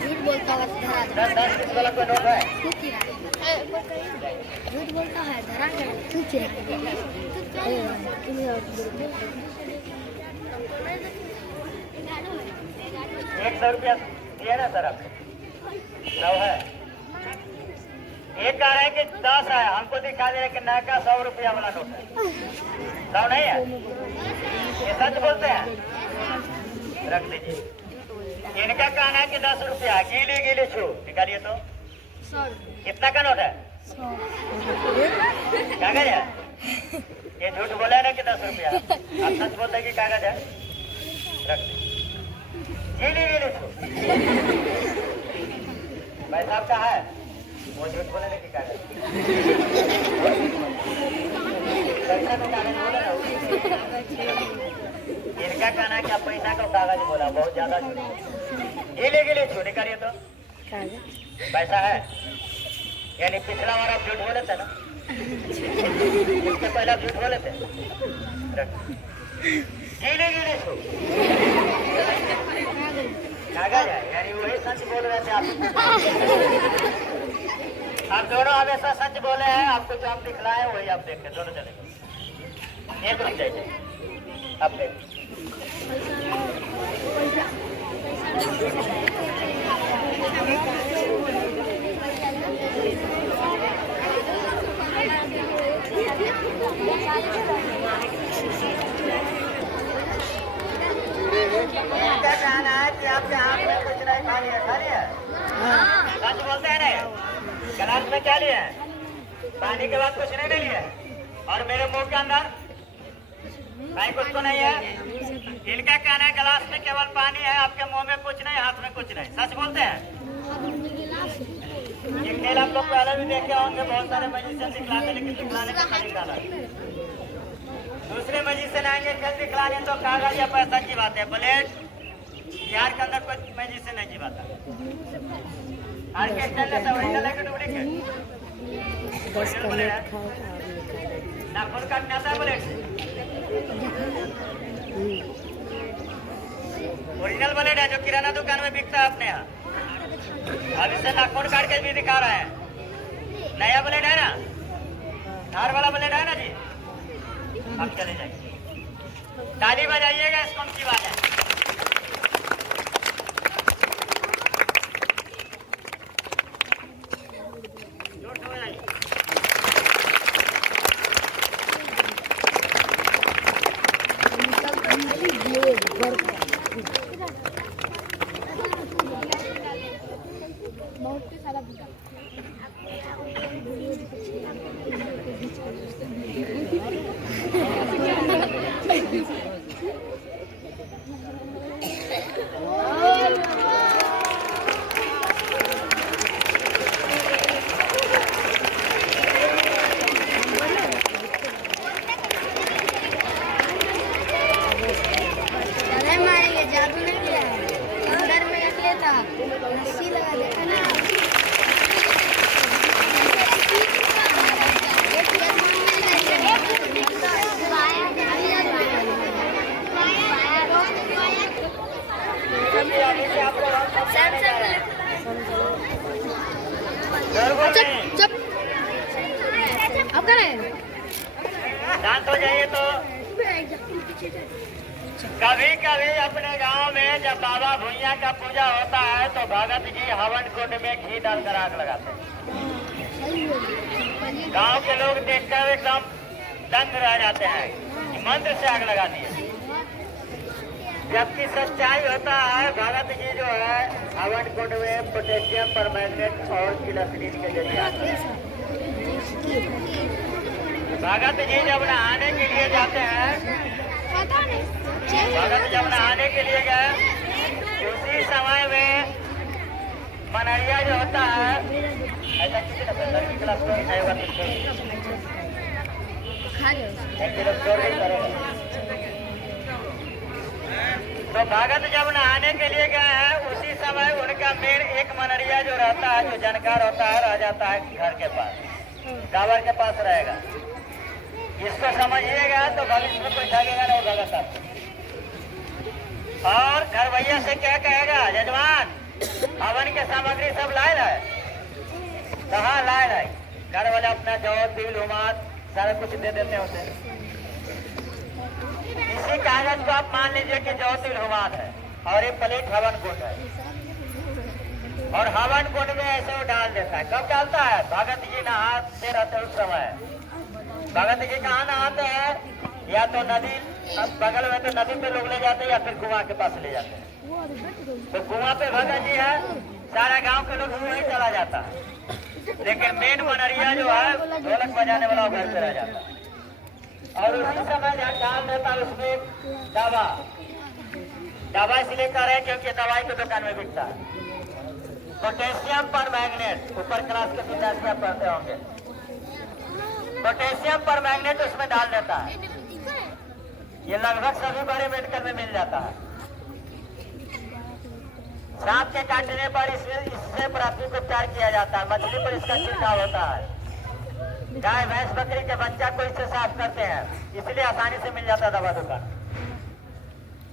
झूठ बोलता है झूठ बोलता है धरा कुछ 100 रुपया दिया ना सर आपको 9 है। एक कह रहे हैं कि 10 है, हमको दिखा दे रहे कि नया 100 रुपया वाला नोट है। 9 नहीं है, ये सच बोलते हैं। रख दीजिए। इनका कहना है कि 10 रुपया गीली गीली छू निकालिए तो। कितना का नोट है? कागज है? ये झूठ बोला है ना कि 10 रुपया, आप सच बोलते हैं कि कागज है? रख दीजिए। गीली गीली छू भाई साहब का है, वो झूठ बोले ना कि कागज। पैसा का कागज बोला ना, इनका कहना है कि आप पैसा का कागज बोला, बहुत ज्यादा झूठ। गीले गीले छू निकालिए तो। पैसा है, यानी पिछला बार आप झूठ बोले थे ना, इसके पहले आप झूठ बोले थे। गीले गीले छू कागज है, यानी वही सच बोल रहे थे आप दोनों हमेशा सच बोले हैं। आपको जो आप दिखलाए वही आप देखे, दोनों चले एक रुक जाइए आप देख। क्या कहना है कि आपके हाथ में कुछ नहीं खा लिया? सच बोलते हैं ना, गिलास में क्या लिया है? पानी के बाद कुछ नहीं लिया है, और मेरे मुंह के अंदर कहीं कुछ तो नहीं है। इनका कहना है गिलास में केवल पानी है, आपके मुंह में कुछ नहीं, हाथ में कुछ नहीं। सच बोलते हैं। ये खेल आप लोग पहले भी देखे होंगे, बहुत सारे मैजिशियन दिखलाते, लेकिन दिखलाने का तरीका अलग। दूसरे मैजिशियन आएंगे खेल दिखलाने तो कागज या पैसा की बात है। ब्लेड बिहार के अंदर कोई मैजिशियन नहीं जीवाता। ऑर्केस्ट्रा ने ओरिजिनल है कि डुप्लीकेट? नाखून काटने आता है ब्लेड से? ओरिजिनल ब्लेड है जो किराना दुकान में बिकता है अपने यहाँ। अब इससे नाखून काट के भी दिखा रहा है। नया ब्लेड है ना, धार वाला ब्लेड है ना जी। अब चले जाइए, ताली बजाइएगा, इसको हम चिवा जाए। शांत हो जाइए। तो कभी कभी अपने गांव में जब बाबा भुइया का पूजा होता है तो भगत जी हवन कुंड में घी डालकर आग लगाते हैं। गांव के लोग देखकर एकदम दंग रह जाते हैं कि मंत्र से आग लगा दिए, जबकि सच्चाई होता है भगत जी जो है हवन कुंड में पोटेशियम परमैंगनेट और किलोसिन के जरिए आते हैं। भगत जी जब नहाने के लिए जाते हैं, भगत जब नहाने के लिए गए, उसी समय में मनरिया जो होता है, ऐसा किसी ने लड़की क्लास में आएगा तो तो भगत जब नहाने के लिए गए हैं उसी समय उनका मेन एक मनरिया जो रहता है, जो जानकार होता है, रह जाता है घर के पास, टावर के पास रहेगा। इसको समझिएगा तो भविष्य में कोई ठगेगा नहीं भगत आपको। और घर भैया से क्या कहेगा, जजमान हवन के सामग्री सब लाए लाए, कहाँ लाए लाए, घर वाले अपना जौ तिल उमाद सारा कुछ दे देते हैं उसे। इसी कागज को आप मान लीजिए कि जौ तिल उमाद है और ये प्लेट हवन कुंड है, और हवन कुंड में ऐसे वो डाल देता है। कब डालता है, भगत जी नहाते रहते उस समय। भगत जी कहाँ नहाते हैं, या तो नदी बगल में, तो नदी पे लोग ले जाते हैं या फिर कुआं के पास ले जाते हैं। तो कुआं पे भगत जी है, सारा गांव के लोग वहीं चला जाता है, लेकिन मेन मनरिया जो है ढोलक बजाने वाला घर पे रह जाता है। और उसी समय डाल देता है उसमें दवा। दवा इसलिए कर रहे हैं क्योंकि दवाई की दुकान में बिकता है। पोटेशियम पर मैग्नेट, ऊपर क्लास के विद्यार्थी आप पढ़ते होंगे, पोटेशियम पर मैग्नेट उसमें डाल देता है। ये लगभग सभी बड़े मेडिकल में मिल जाता है। सांप के काटने पर इससे प्राथमिक उपचार किया जाता है। मछली पर इसका छिड़काव होता है। गाय भैंस बकरी के बच्चा को इससे साफ करते हैं, इसलिए आसानी से मिल जाता है दवा दुकान।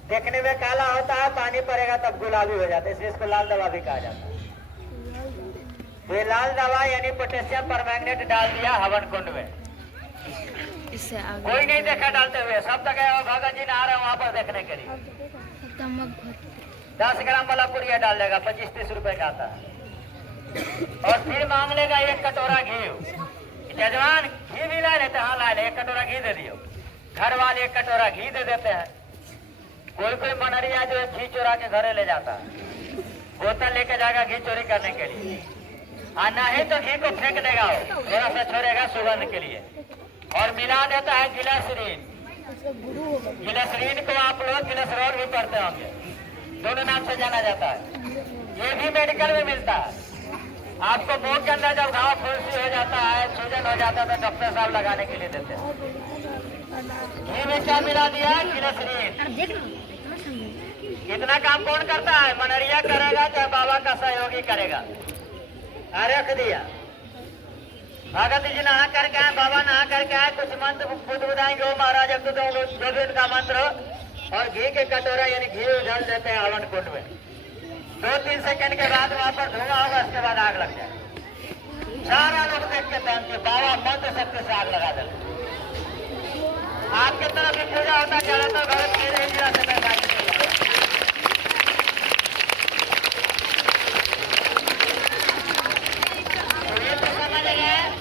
देखने में काला होता है, पानी पड़ेगा तब गुलाबी हो जाता है, इसलिए इसको लाल दवा भी कहा जाता है। ये लाल दवा यानी पोटेशियम परमैंगनेट डाल दिया हवन कुंड में। कोई नहीं देखा डालते हुए, सब तक भगत जी नहा रहे वहां पर देखने के लिए। 10 ग्राम वाला पुड़िया डाल देगा, 25-30 रुपए का आता है। और फिर मांग लेगा 1 कटोरा घी। जजमान घी भी ला लेते, हाँ ला ले, 1 कटोरा घी दे दियो। घर वाले 1 कटोरा घी दे देते हैं। कोई कोई मनरिया जो है घी चोरा के घरे ले जाता है, बोतल लेके जाएगा घी चोरी करने के लिए, और नहीं तो घी को फेंक देगा, वो थोड़ा सा छोड़ेगा सुगंध के लिए, और मिला देता है गिलासरीन। गिलासरीन को आप लोग गिलासरोल भी पढ़ते होंगे, दोनों नाम से जाना जाता है। ये भी मेडिकल में मिलता है। आपको मुंह के अंदर जब घाव फुंसी हो जाता है, सूजन हो जाता है, तो डॉक्टर साहब लगाने के लिए देते हैं। घी में क्या मिला दिया, गिलासरीन। इतना काम कौन करता है, मनरिया करेगा चाहे बाबा का सहयोगी करेगा। रख दिया, भगत जी नहा करके आए, बाबा नहा करके आए, कुछ मंत्र बुदाएंगे, ओ महाराज अब तो का मंत्र, और घी के कटोरा यानी घी उझल देते हैं हवन कुंड में। 2-3 सेकंड के बाद वहां पर धुआं होगा, उसके बाद आग लग जाए। सारा लोग देख के पहनते, बाबा मंत्र शक्ति से आग लगा देते। आपके तरफ भी पूजा होता ज्यादातर भगत मेरे जिला से मैं बात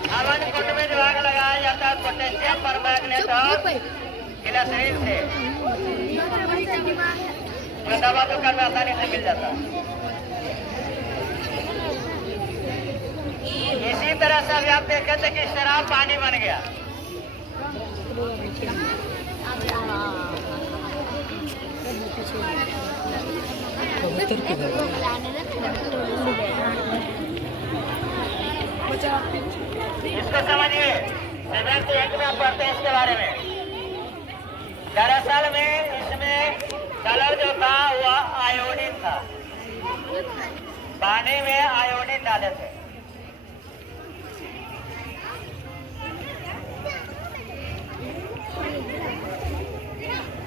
हवन कुंड में जो आग लगाया जाता है पोटेशियम परमैंगनेट और गिलासरीन से, जो दवा दुकान में आसानी से मिल जाता है। इसी तरह से अभी आप देखे थे कि शराब पानी बन गया। इसको समझिए, 7th 8th में आप पढ़ते हैं इसके बारे में। दरअसल में इसमें कलर जो था वह आयोडीन था, पानी में आयोडीन डाले थे।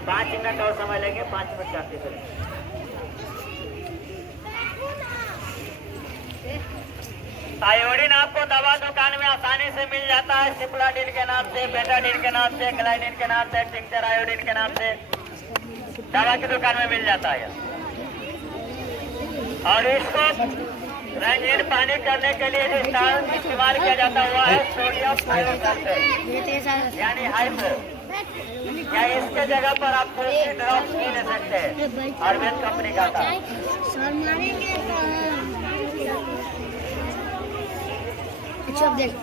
पाँच मिनट और समय लेंगे, 5 मिनट चाहते चलेंगे। आयोडीन आपको दवा दुकान में आसानी से मिल जाता है, सिप्लाडिन के नाम से, बेटाडिन के नाम से, ग्लाइडिन के नाम से, टिंक्चर आयोडीन के नाम से दवा की दुकान में मिल जाता है। और इसको रंगीन पानी करने के लिए जो इस्तेमाल किया जाता हुआ है सोडियम हाइड्रोक्साइड यानी हाइड्रो, या इसके जगह पर आप तुलसी ड्रॉप्स भी ले सकते हैं, आयुर्वेद कंपनी का था। देख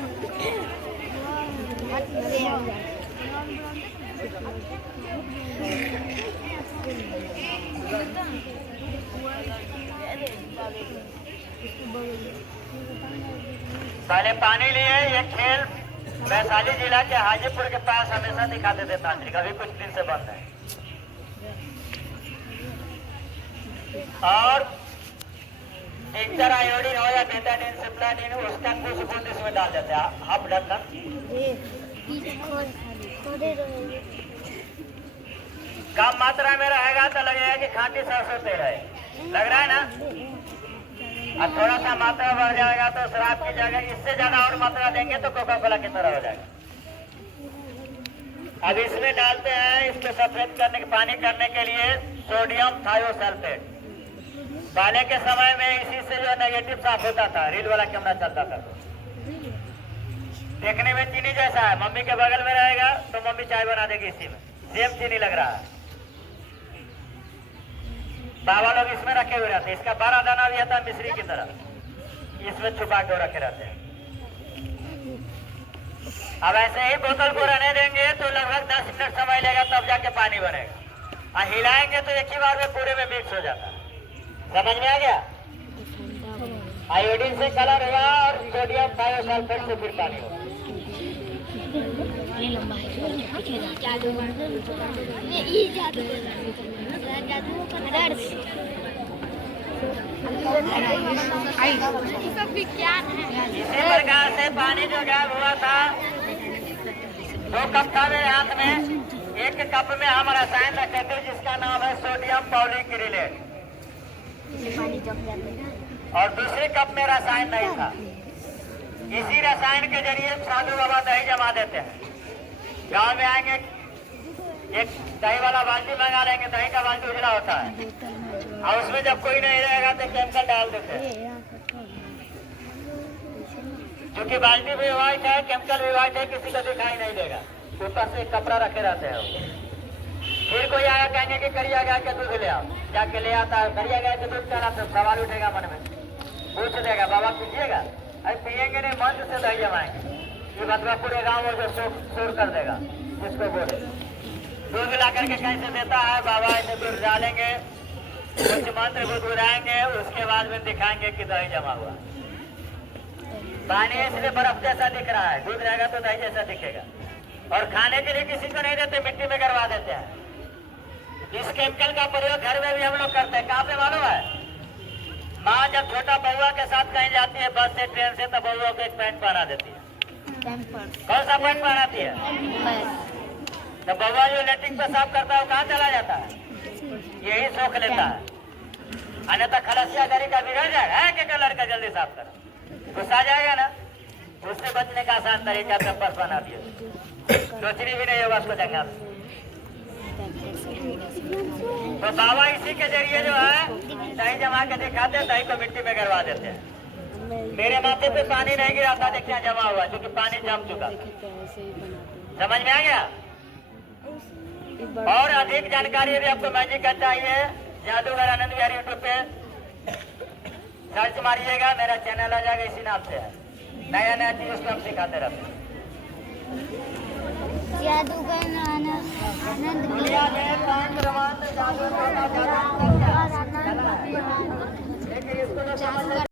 पहले पानी लिए। ये खेल वैशाली जिला के हाजीपुर के पास हमेशा दिखाते थे तांत्रिक, अभी कुछ दिन से बंद है। और इंटर आयोडीन हो या बेटाडीन सिप्लाडीन उसका कुछ बूंद इसमें डाल देते हैं, हाफ ढक्कन। कम मात्रा में रहेगा तो लगेगा कि खाटी सरसों तेल है, लग रहा है ना। और थोड़ा सा मात्रा बढ़ जाएगा तो शराब की जगह इससे ज्यादा और मात्रा देंगे तो कोका कोला की तरह हो जाएगा। अब इसमें डालते हैं इसको सफेद करने के पानी करने के लिए सोडियम थायोसल्फेट। पहले के समय में इसी से जो नेगेटिव साफ होता था, रील वाला कैमरा चलता था। देखने में चीनी जैसा है, मम्मी के बगल में रहेगा तो मम्मी चाय बना देगी इसी में, सेम चीनी लग रहा है। बाबा लोग इसमें रखे हुए रहते हैं, इसका 12 दाना भी आता है मिश्री की तरह, इसमें छुपा के रखे रहते हैं। अब ऐसे ही बोतल को रहने देंगे तो लगभग 10 मिनट समय लेगा तब जाके पानी बनेगा, और हिलाएंगे तो एक ही बार में पूरे में मिक्स हो जाता है। समझ में आ गया। आयोडीन से कलर होगा और सोडियम थायोसल्फेट से फिर पानी होगा। इसी प्रकार से पानी जो गायब हुआ था, 2 कप था मेरे हाथ में, 1 कप में हम रसायन रखे थे जिसका नाम है सोडियम पॉलीक्रिलेट, और दूसरे कप में रसायन नहीं था। इसी रसायन के जरिए साधु बाबा दही जमा देते हैं। गांव में आएंगे, एक दही वाला बाल्टी मंगा लेंगे, दही का बाल्टी उजला होता है, और उसमें जब कोई नहीं रहेगा तो केमिकल डाल देते हैं। क्योंकि बाल्टी भी व्हाइट है, केमिकल भी व्हाइट है, किसी को दिखाई नहीं देगा, ऊपर से एक कपड़ा रखे रहते हैं। फिर कोई आया कहेंगे कि करिया गाय के दूध ले आओ, जाके ले आता है, करिया गाय के दूध का तो सवाल उठेगा मन में, पूछ देगा बाबा पीजिएगा, अरे पियेंगे नहीं, मंत्र से दही जमाएंगे, ये बतवा पूरे गाँव में जो शोर कर देगा जिसको बोले। दूध ला करके कैसे देता है बाबा, ऐसे दूध डालेंगे, कुछ मंत्र गुदगुदाएंगे, उसके बाद में दिखाएंगे कि दही जमा हुआ। पानी इसलिए बर्फ जैसा दिख रहा है, दूध रहेगा तो दही जैसा दिखेगा। और खाने के लिए किसी को नहीं देते, मिट्टी में करवा देते हैं। इस केमिकल का प्रयोग घर में भी हम लोग करते हैं। कहाँ पे मालूम है? माँ जब छोटा बउआ के साथ कहीं जाती है बस से ट्रेन से, तो बउआ को एक पैंट पहना देती है। कौन सा पैंट पहनाती है? तो बउआ जो लेट्रिन पेशाब करता है वो कहाँ चला जाता है? यही सोख लेता है, अन्यथा खलसिया गरी का बिगड़ जाएगा कि लड़का जल्दी साफ करो, गुस्सा जाएगा ना। उससे बचने का आसान तरीका पेपर बना दिया, सोचनी भी नहीं होगा उसको जगह। तो बाबा इसी के जरिए जो है दही जमा के दिखाते हैं, दही को मिट्टी में गिरवा देते हैं। मेरे माथे पे पानी नहीं गिरा था, देखिए जमा हुआ, क्योंकि पानी जम चुका। समझ में आ गया। और अधिक जानकारी यदि आपको मैजिक का चाहिए, जादूगर आनंद विहारी यूट्यूब पे सर्च मारिएगा, मेरा चैनल आ जाएगा, इसी नाम से है। नया नया चीज उसको हम सिखाते रहते हैं। जादूगर आनंद दुनिया में तंत्र मंत्र जादू, लेकिन इसको समझ